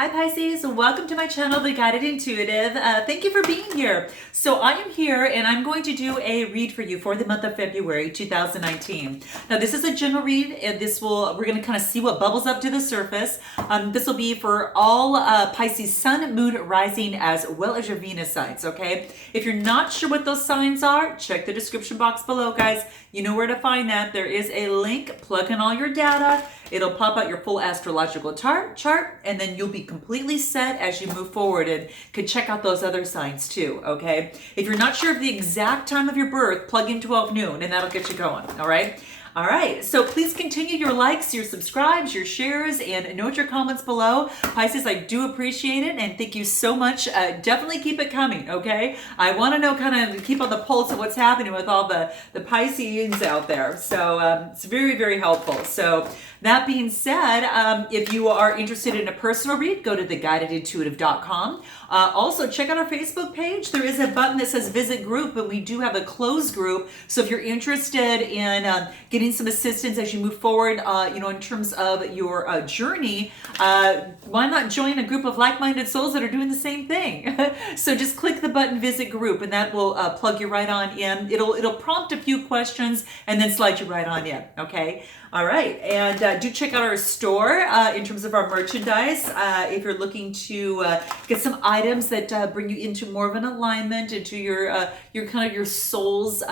Hi Pisces, welcome to my channel, The Guided Intuitive. Thank you for being here. So I am here and I'm going to do a read for you for the month of February 2019. Now this is a general read and we're going to kind of see what bubbles up to the surface. This will be for all Pisces sun, moon, rising, as well as your Venus signs, okay? If you're not sure what those signs are, check the description box below, guys. You know where to find that. There is a link, plug in all your data. It'll pop out your full astrological chart, and then you'll be completely set as you move forward and can check out those other signs too, okay? If you're not sure of the exact time of your birth, plug in 12 noon and that'll get you going, all right? All right, so please continue your likes, your subscribes, your shares, and note your comments below. Pisces, I do appreciate it, and thank you so much. Definitely keep it coming, okay? I want to know, kind of keep on the pulse of what's happening with all the Pisceans out there. So it's very, very helpful. So that being said, if you are interested in a personal read, go to theguidedintuitive.com. Also, check out our Facebook page. There is a button that says Visit Group, and we do have a closed group. So if you're interested in getting some assistance as you move forward, in terms of your journey, why not join a group of like-minded souls that are doing the same thing? So just click the button Visit Group, and that will plug you right on in. It'll prompt a few questions and then slide you right on in. Okay. All right, and do check out our store in terms of our merchandise. If you're looking to get some items that bring you into more of an alignment, into your kind of your soul's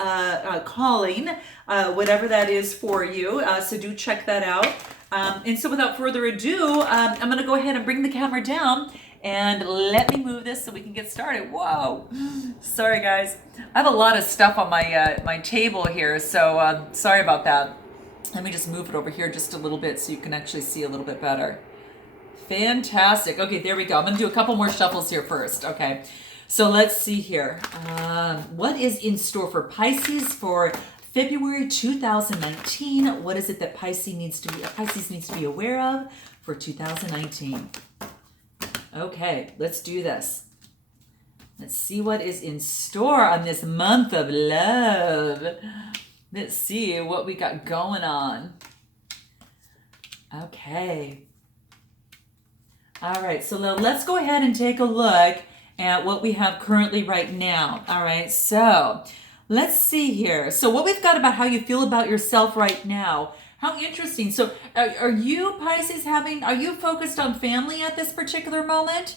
calling, whatever that is for you. So do check that out. And so without further ado, I'm going to go ahead and bring the camera down and let me move this so we can get started. Whoa, sorry guys, I have a lot of stuff on my my table here, so sorry about that. Let me just move it over here just a little bit so you can actually see a little bit better. Fantastic. Okay, there we go. I'm going to do a couple more shuffles here first. Okay, so let's see here. What is in store for Pisces for February 2019? What is it that Pisces needs to be aware of for 2019? Okay, let's do this. Let's see what is in store on this month of love. Let's see what we got going on. Okay. All right, so now let's go ahead and take a look at what we have currently right now. All right, so let's see here. So what we've got about how you feel about yourself right now. How interesting. So are you, Pisces, are you focused on family at this particular moment?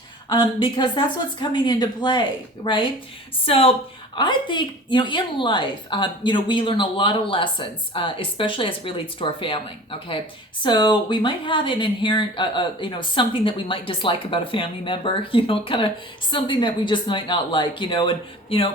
Because that's what's coming into play, right? So I think, in life, we learn a lot of lessons, especially as it relates to our family, okay? So we might have an inherent, something that we might dislike about a family member, kind of something that we just might not like, and,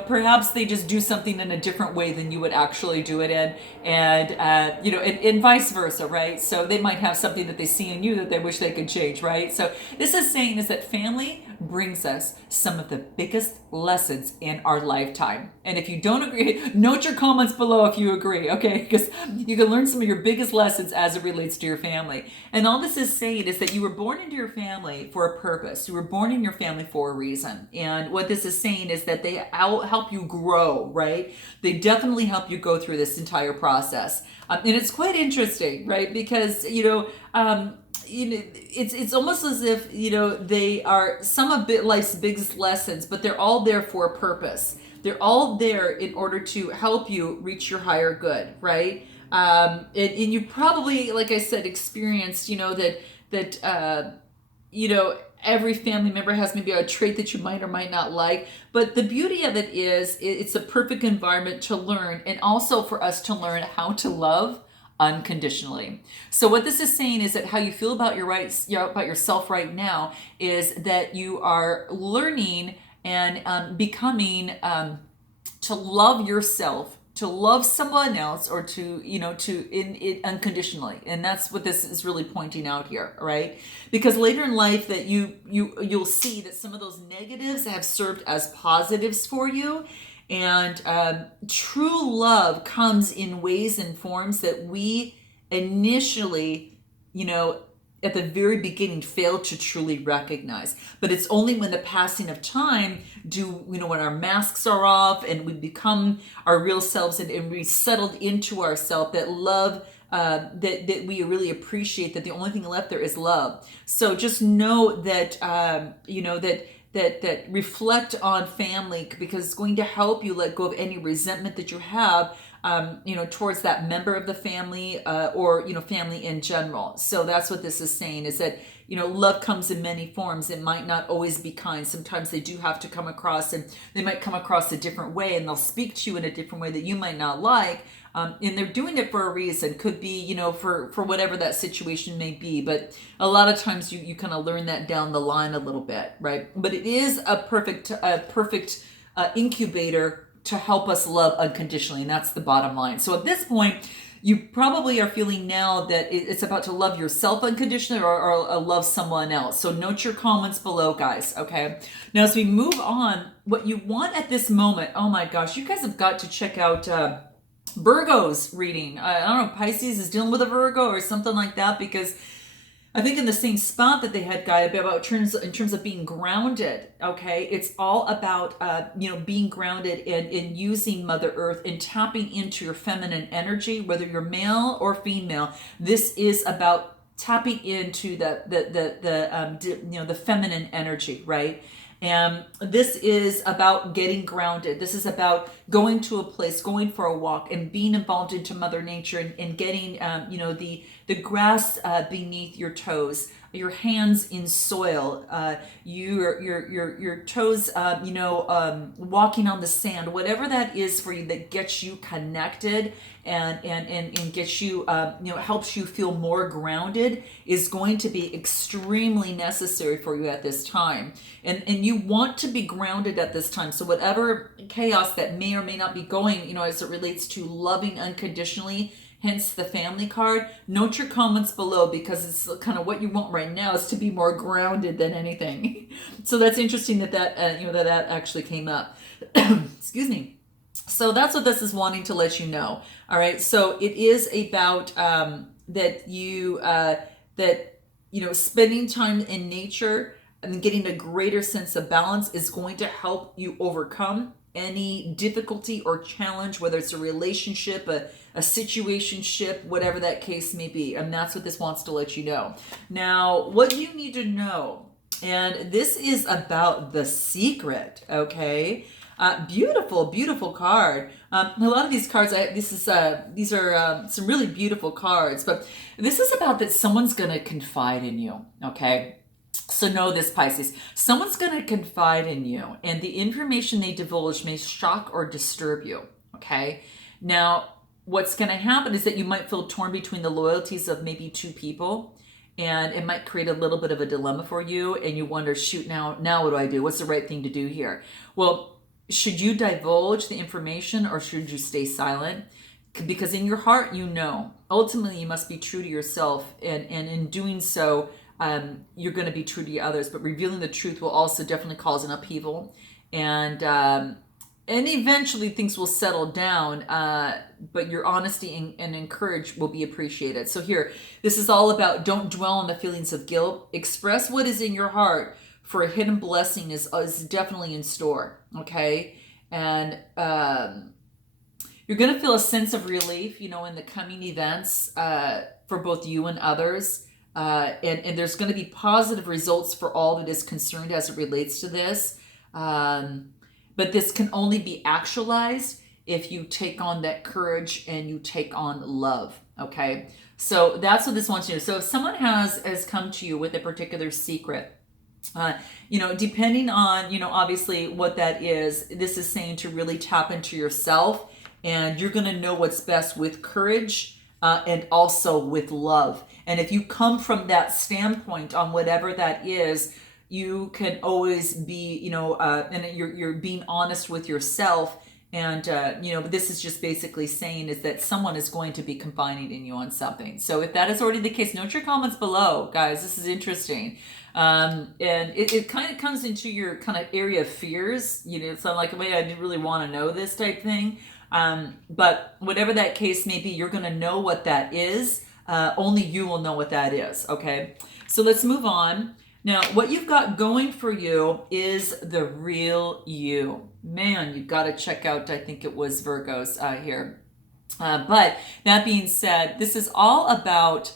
perhaps they just do something in a different way than you would actually do it in, and vice versa, right? So they might have something that they see in you that they wish they could change, right? So this is saying is that family brings us some of the biggest lessons in our lifetime. And if you don't agree, note your comments below if you agree, okay? Because you can learn some of your biggest lessons as it relates to your family. And all this is saying is that you were born into your family for a purpose. You were born in your family for a reason. And what this is saying is that they help you grow, right? They definitely help you go through this entire process. And it's quite interesting, right? Because, it's almost as if, they are some of life's biggest lessons, but they're all there for a purpose. They're all there in order to help you reach your higher good, right? And you probably, like I said, experienced, that every family member has maybe a trait that you might or might not like. But the beauty of it is it's a perfect environment to learn, and also for us to learn how to love unconditionally. So what this is saying is that how you feel about about yourself right now is that you are learning and becoming to love yourself, to love someone else, or to unconditionally. And that's what this is really pointing out here, right? Because later in life that you'll see that some of those negatives have served as positives for you. And true love comes in ways and forms that we initially, at the very beginning failed to truly recognize. But it's only when the passing of time when our masks are off and we become our real selves and we settled into ourselves, that love that we really appreciate that the only thing left there is love. So just know that, that reflect on family, because it's going to help you let go of any resentment that you have, towards that member of the family, or, family in general. So that's what this is saying, is that, love comes in many forms. It might not always be kind. Sometimes they do have to come across, and they might come across a different way, and they'll speak to you in a different way that you might not like. And they're doing it for a reason. Could be, for whatever that situation may be. But a lot of times you kind of learn that down the line a little bit, right? But it is a perfect incubator to help us love unconditionally. And that's the bottom line. So at this point, you probably are feeling now that it's about to love yourself unconditionally, or love someone else. So note your comments below, guys. Okay. Now, as we move on, what you want at this moment, oh my gosh, you guys have got to check out Virgo's reading. I don't know, Pisces is dealing with a Virgo or something like that, because I think in the same spot that they had guided about in terms of being grounded. Okay, it's all about being grounded in using Mother Earth and tapping into your feminine energy, whether you're male or female. This is about tapping into the feminine energy, right? And this is about getting grounded. This is about going to a place, going for a walk, and being involved into Mother Nature, and getting, the grass beneath your toes, your hands in soil, your toes, walking on the sand, whatever that is for you that gets you connected and gets you, helps you feel more grounded, is going to be extremely necessary for you at this time. And you want to be grounded at this time. So whatever chaos that may or may not be going, as it relates to loving unconditionally, hence the family card, note your comments below, because it's kind of what you want right now is to be more grounded than anything. So that's interesting that actually came up. Excuse me. So that's what this is wanting to let you know. All right. So it is about spending time in nature and getting a greater sense of balance is going to help you overcome any difficulty or challenge, whether it's a relationship, a situationship, whatever that case may be. And that's what this wants to let you know. Now, what you need to know, and this is about the secret, okay? Beautiful card. A lot of these cards, these are some really beautiful cards, but this is about that someone's going to confide in you, okay? So know this, Pisces. Someone's going to confide in you, and the information they divulge may shock or disturb you, okay? Now, what's going to happen is that you might feel torn between the loyalties of maybe two people, and it might create a little bit of a dilemma for you, and you wonder, shoot, now what do I do? What's the right thing to do here? Well, should you divulge the information, or should you stay silent? Because in your heart, ultimately you must be true to yourself, and in doing so, you're going to be true to others. But revealing the truth will also definitely cause an upheaval, and eventually things will settle down. But your honesty and courage will be appreciated. So here, this is all about don't dwell on the feelings of guilt. Express what is in your heart, for a hidden blessing is definitely in store. Okay, and you're going to feel a sense of relief, in the coming events for both you and others. And there's going to be positive results for all that is concerned as it relates to this. But this can only be actualized if you take on that courage and you take on love. Okay. So that's what this wants you to do. So if someone has come to you with a particular secret, depending on, obviously what that is, this is saying to really tap into yourself, and you're going to know what's best with courage, and also with love. And if you come from that standpoint on whatever that is, you can always be, and you're being honest with yourself. And, this is just basically saying is that someone is going to be confiding in you on something. So if that is already the case, note your comments below, guys. This is interesting. And it kind of comes into your kind of area of fears. It's not like, wait, I didn't really want to know this type thing. But whatever that case may be, you're going to know what that is. Only you will know what that is. Okay. So let's move on. Now, what you've got going for you is the real you. Man, you've got to check out, I think it was Virgo's here. But that being said, this is all about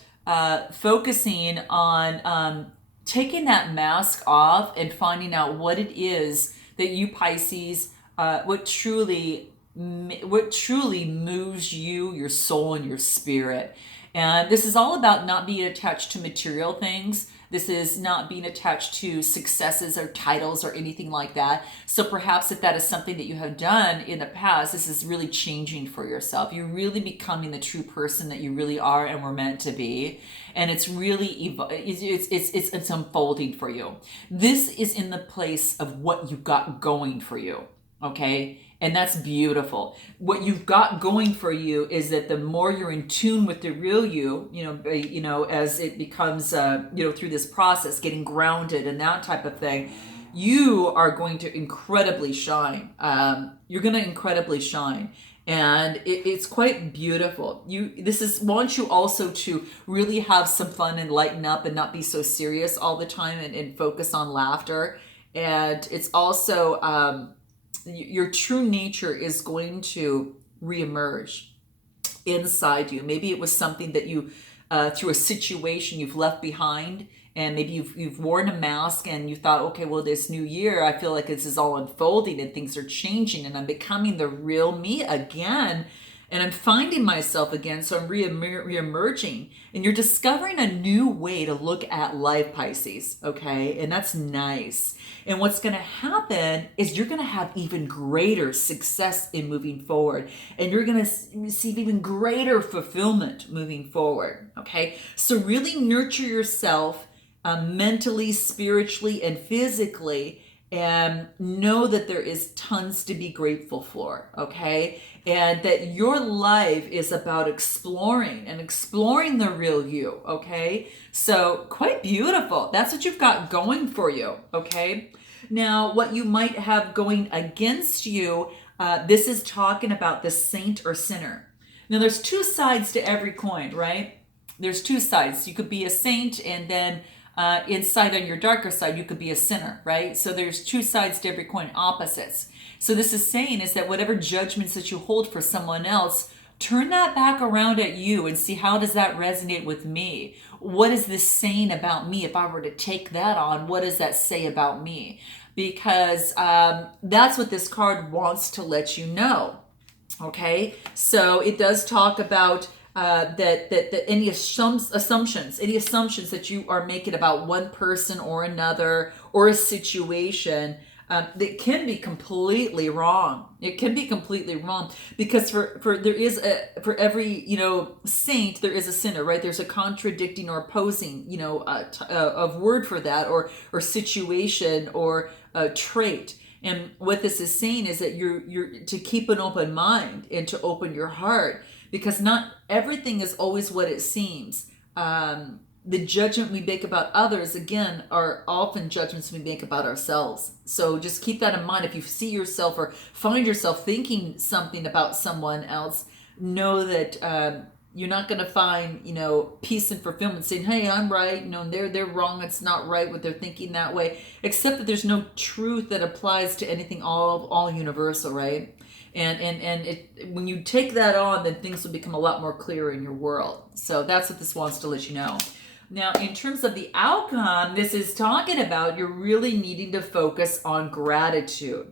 focusing on taking that mask off and finding out what it is that you Pisces, what truly moves you, your soul, and your spirit. And this is all about not being attached to material things. This is not being attached to successes or titles or anything like that. So perhaps if that is something that you have done in the past, this is really changing for yourself. You're really becoming the true person that you really are and were meant to be. And it's really, it's unfolding for you. This is in the place of what you've got going for you. Okay. And that's beautiful. What you've got going for you is that the more you're in tune with the real you, as it becomes, through this process, getting grounded and that type of thing, you are going to incredibly shine. You're going to incredibly shine. And it's quite beautiful. This wants you also to really have some fun and lighten up and not be so serious all the time and focus on laughter. And it's also, your true nature is going to reemerge inside you. Maybe it was something that you, through a situation you've left behind, and maybe you've worn a mask and you thought, okay, well, this new year, I feel like this is all unfolding and things are changing and I'm becoming the real me again. And I'm finding myself again, so I'm reemerging. And you're discovering a new way to look at life, Pisces, okay? And that's nice. And what's going to happen is you're going to have even greater success in moving forward. And you're going to receive even greater fulfillment moving forward, okay? So really nurture yourself mentally, spiritually, and physically, and know that there is tons to be grateful for, okay? And that your life is about exploring the real you, okay? So quite beautiful. That's what you've got going for you, okay? Now, what you might have going against you, this is talking about the saint or sinner. Now, there's two sides to every coin, right? There's two sides. You could be a saint, and then inside on your darker side, you could be a sinner, right? So there's two sides to every coin, opposites. So this is saying is that whatever judgments that you hold for someone else, turn that back around at you and see, how does that resonate with me? What is this saying about me? If I were to take that on, what does that say about me? Because that's what this card wants to let you know. Okay, so it does talk about that any assumptions that you are making about one person or another or a situation, that can be completely wrong. It can be completely wrong because for every saint there is a sinner, right? There's a contradicting or opposing of word for that or situation or trait. And what this is saying is that you're to keep an open mind and to open your heart, because not everything is always what it seems. The judgment we make about others, again, are often judgments we make about ourselves. So just keep that in mind. If you see yourself or find yourself thinking something about someone else, know that you're not going to find, peace and fulfillment saying, hey, I'm right, they're wrong, it's not right what they're thinking that way, except that there's no truth that applies to anything all universal, right? And when you take that on, then things will become a lot more clear in your world. So that's what this wants to let you know. Now, in terms of the outcome, this is talking about you're really needing to focus on gratitude.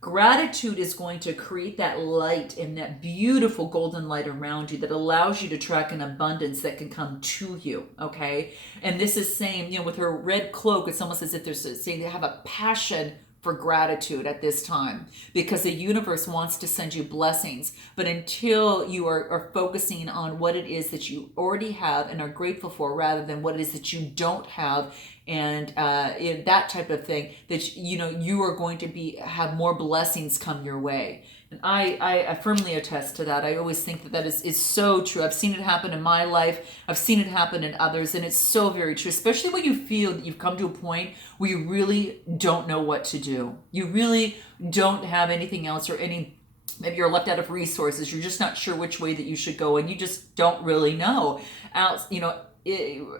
Gratitude is going to create that light and that beautiful golden light around you that allows you to track an abundance that can come to you, okay? And this is saying, with her red cloak, it's almost as if they're saying they have a passion for gratitude at this time, because the universe wants to send you blessings. But until you are focusing on what it is that you already have and are grateful for, rather than what it is that you don't have, and that type of thing, that you are going to have more blessings come your way. And I firmly attest to that. I always think that is so true. I've seen it happen in my life. I've seen it happen in others, and it's so very true, especially when you feel that you've come to a point where you really don't know what to do. You really don't have anything else, or maybe you're left out of resources. You're just not sure which way that you should go, and you just don't really know.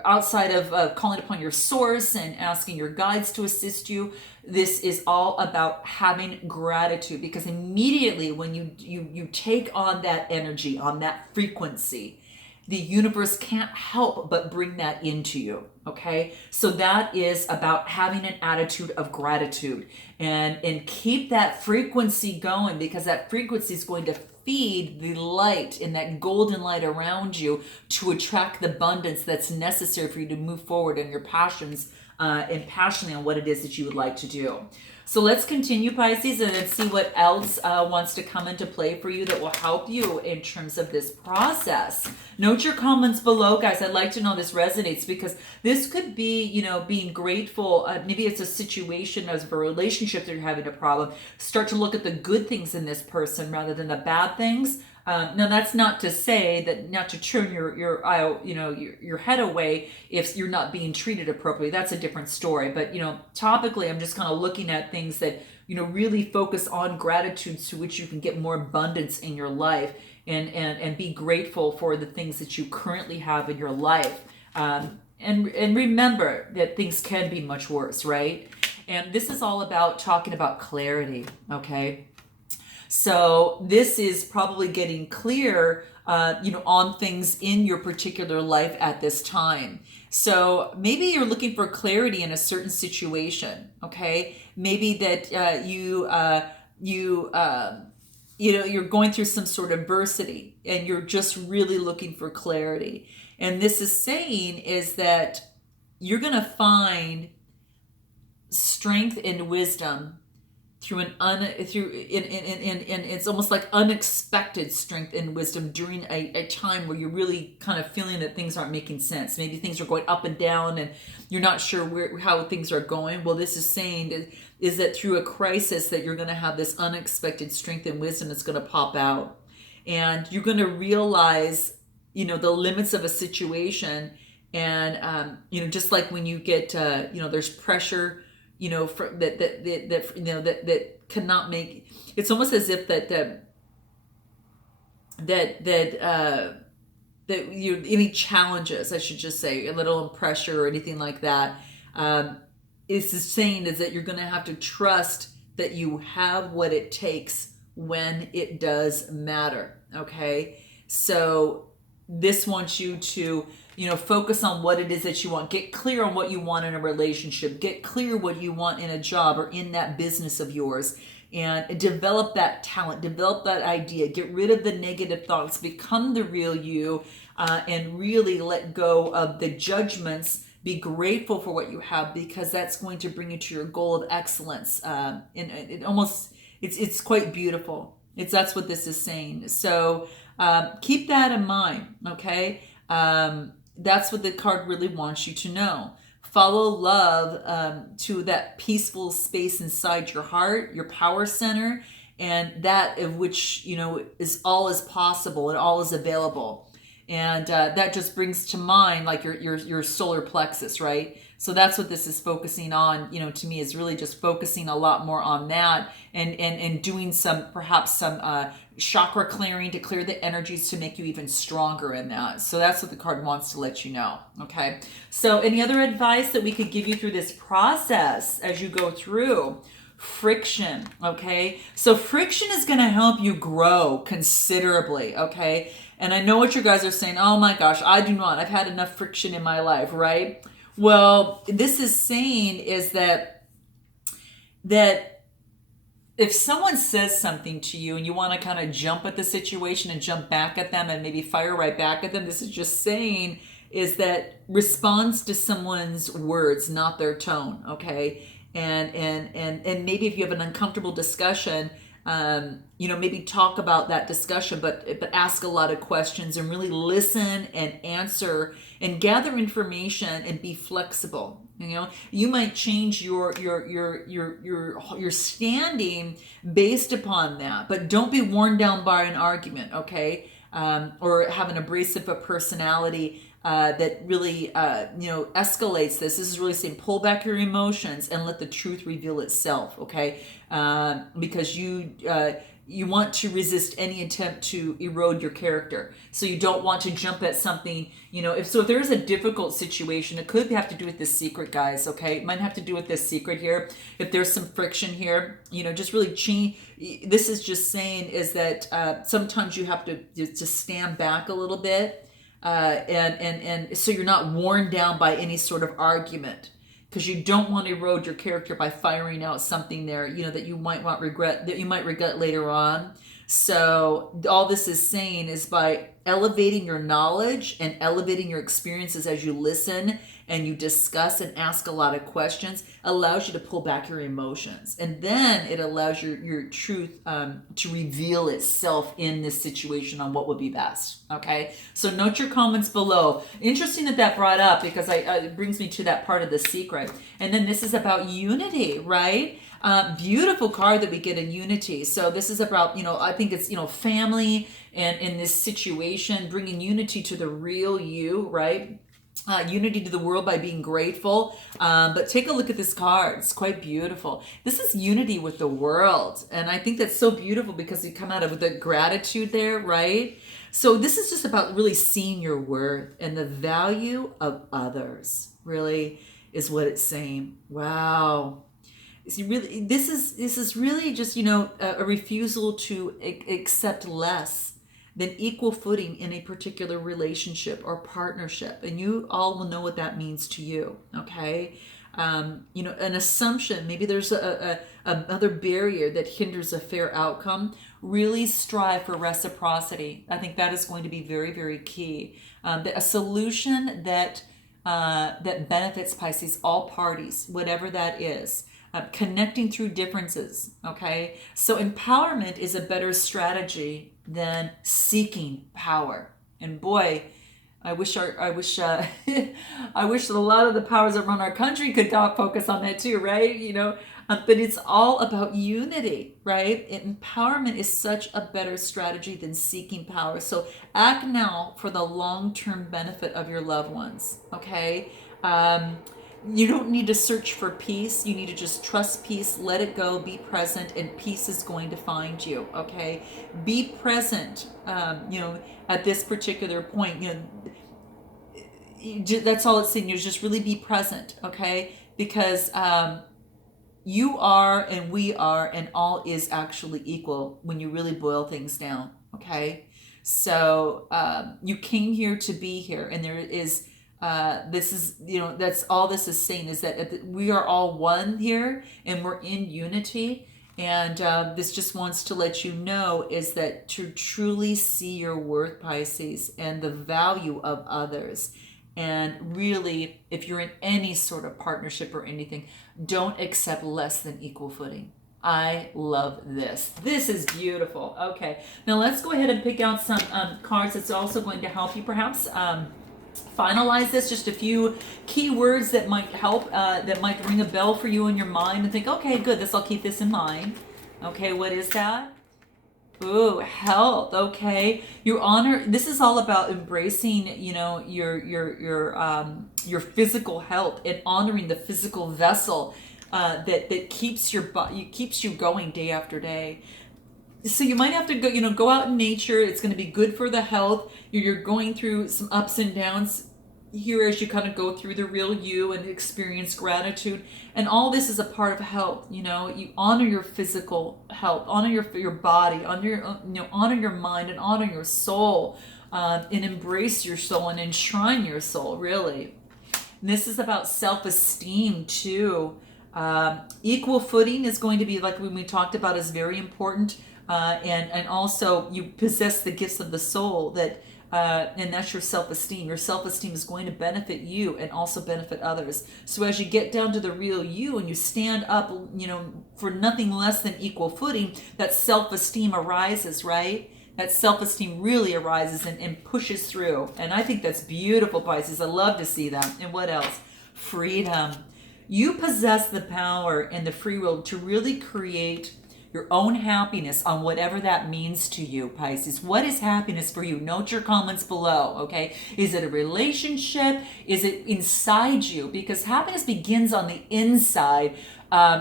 outside of calling upon your source and asking your guides to assist you, this is all about having gratitude, because immediately when you take on that energy, on that frequency, the universe can't help but bring that into you. Okay, so that is about having an attitude of gratitude, and keep that frequency going, because that frequency is going to feed the light in that golden light around you to attract the abundance that's necessary for you to move forward in your passions, and passionately on what it is that you would like to do. So let's continue, Pisces, and then see what else wants to come into play for you that will help you in terms of this process. Note your comments below, guys. I'd like to know this resonates, because this could be, you know, being grateful. Maybe it's a situation as a relationship that you're having a problem. Start to look at the good things in this person rather than the bad things. Now, that's not to say that not to turn your head away if you're not being treated appropriately. That's a different story. But, you know, topically, I'm just kind of looking at things that, you know, really focus on gratitude, to which you can get more abundance in your life, and be grateful for the things that you currently have in your life. And remember that things can be much worse, right? And this is all about talking about clarity, okay? So this is probably getting clear, on things in your particular life at this time. So maybe you're looking for clarity in a certain situation. Okay, maybe that you're going through some sort of adversity, and you're just really looking for clarity. And this is saying is that you're going to find strength and wisdom through it's almost like unexpected strength and wisdom during a time where you're really kind of feeling that things aren't making sense. Maybe things are going up and down, and you're not sure how things are going. Well, this is saying is that through a crisis that you're going to have this unexpected strength and wisdom that's going to pop out, and you're going to realize, the limits of a situation. And just like when you get there's pressure, that cannot make, it's almost as if any challenges, I should just say, a little pressure or anything like that, is the saying is that you're going to have to trust that you have what it takes when it does matter. Okay, so this wants you to focus on what it is that you want. Get clear on what you want in a relationship. Get clear what you want in a job or in that business of yours. And develop that talent. Develop that idea. Get rid of the negative thoughts. Become the real you. And really let go of the judgments. Be grateful for what you have, because that's going to bring you to your goal of excellence. And it's quite beautiful. That's what this is saying. So keep that in mind, okay? That's what the card really wants you to know. Follow love to that peaceful space inside your heart, your power center, and that of which, is all is possible and all is available. And that just brings to mind like your solar plexus, right? So that's what this is focusing on, to me, is really just focusing a lot more on that, and doing perhaps some chakra clearing to clear the energies to make you even stronger in that. So that's what the card wants to let you know. Okay. So any other advice that we could give you through this process as you go through? Friction. Okay. So friction is going to help you grow considerably. Okay. And I know what you guys are saying. Oh my gosh, I do not. I've had enough friction in my life, right? Well, this is saying is that if someone says something to you and you want to kind of jump at the situation and jump back at them and maybe fire right back at them, this is just saying is that responds to someone's words, not their tone, okay? And maybe if you have an uncomfortable discussion, maybe talk about that discussion, but ask a lot of questions and really listen and answer and gather information and be flexible. You might change your standing based upon that, but don't be worn down by an argument, okay? Or have an abrasive personality that really, escalates this. This is really saying pull back your emotions and let the truth reveal itself, okay? Because you want to resist any attempt to erode your character. So you don't want to jump at something, if there's a difficult situation, it could have to do with this secret, guys, okay? It might have to do with this secret here. If there's some friction here, just really change. This is just saying is that sometimes you have to stand back a little bit, and so you're not worn down by any sort of argument, because you don't want to erode your character by firing out something there, that you might regret later on. So all this is saying is by elevating your knowledge and elevating your experiences as you listen and you discuss and ask a lot of questions, allows you to pull back your emotions. And then it allows your truth to reveal itself in this situation on what would be best. Okay, so note your comments below. Interesting that brought up, because it brings me to that part of the secret. And then this is about unity, right? Beautiful card that we get in unity. So this is about, I think it's, family, and in this situation, bringing unity to the real you, right? Unity to the world by being grateful. But take a look at this card. It's quite beautiful. This is unity with the world. And I think that's so beautiful because you come out of the gratitude there, right? So this is just about really seeing your worth and the value of others, really, is what it's saying. Wow. Really, this is really just, a refusal to accept less than equal footing in a particular relationship or partnership. And you all will know what that means to you, okay? An assumption, maybe there's another barrier that hinders a fair outcome. Really strive for reciprocity. I think that is going to be very, very key. A solution that benefits Pisces, all parties, whatever that is. Connecting through differences, okay? So empowerment is a better strategy than seeking power. And boy, I wish I wish that a lot of the powers that run our country could focus on that too, right? But it's all about unity, right? Empowerment is such a better strategy than seeking power. So act now for the long-term benefit of your loved ones, okay? You don't need to search for peace. You need to just trust peace, let it go, be present, and peace is going to find you, okay? Be present, at this particular point. That's all it's saying. Just really be present, okay? Because you are and we are and all is actually equal when you really boil things down, okay? So you came here to be here, and there is... this is, that's all this is saying, is that we are all one here and we're in unity. And this just wants to let you know is that to truly see your worth, Pisces, and the value of others. And really, if you're in any sort of partnership or anything, don't accept less than equal footing. I love this. This is beautiful. Okay, now let's go ahead and pick out some cards that's also going to help you perhaps finalize this. Just a few key words that might help, that might ring a bell for you in your mind and think, okay, good, I'll keep this in mind. Okay, what is that? Ooh, health. Okay, your honor. This is all about embracing, your physical health and honoring the physical vessel that keeps keeps you going day after day. So you might have to go out in nature. It's going to be good for the health. You're going through some ups and downs here as you kind of go through the real you and experience gratitude. And all this is a part of health. You honor your physical health, honor your body, honor your mind, and honor your soul, and embrace your soul and enshrine your soul, really. And this is about self-esteem too. Equal footing is going to be, like when we talked about, is very important. And also you possess the gifts of the soul that, and that's your self-esteem. Your self-esteem is going to benefit you and also benefit others. So as you get down to the real you and you stand up, for nothing less than equal footing, that self-esteem arises, right? That self-esteem really arises and pushes through. And I think that's beautiful, Pisces. I love to see that. And what else? Freedom. You possess the power and the free will to really create your own happiness on whatever that means to you, Pisces. What is happiness for you? Note your comments below, okay? Is it a relationship? Is it inside you? Because happiness begins on the inside.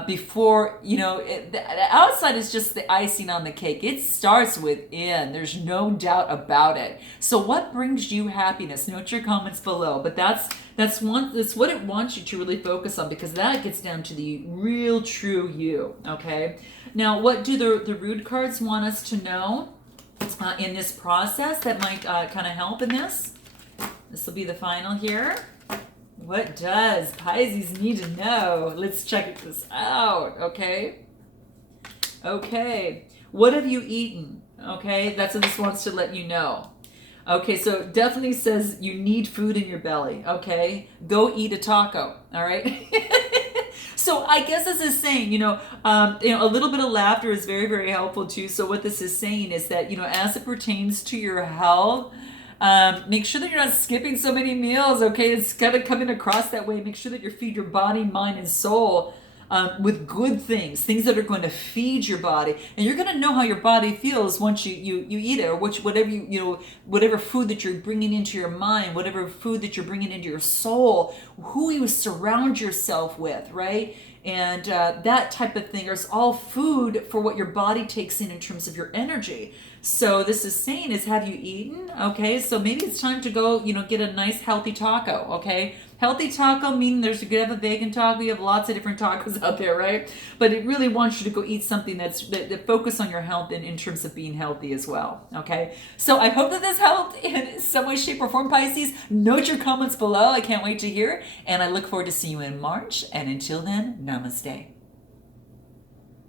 before, the outside is just the icing on the cake. It starts within. There's no doubt about it. So what brings you happiness? Note your comments below. But that's what it wants you to really focus on, because that gets down to the real true you. Okay. Now, what do the root cards want us to know in this process that might kind of help in this? This will be the final here. What does Pisces need to know? Let's check this out, okay? Okay. What have you eaten? Okay, that's what this wants to let you know. Okay, so it definitely says you need food in your belly, okay? Go eat a taco, all right? So I guess this is saying, a little bit of laughter is very, very helpful too. So what this is saying is that, as it pertains to your health, make sure that you're not skipping so many meals, okay? It's kind of coming across that way. Make sure that you feed your body, mind, and soul with good things that are going to feed your body. And you're going to know how your body feels once you eat it, or whatever food that you're bringing into your mind, whatever food that you're bringing into your soul, who you surround yourself with, right? And that type of thing is all food for what your body takes in terms of your energy. So this is saying is, have you eaten? Okay, so maybe it's time to go, get a nice healthy taco, okay? Healthy taco meaning you could have a vegan taco, you have lots of different tacos out there, right? But it really wants you to go eat something that focus on your health in terms of being healthy as well, okay? So I hope that this helped in some way, shape, or form, Pisces. Note your comments below. I can't wait to hear, and I look forward to seeing you in March. And until then, namaste.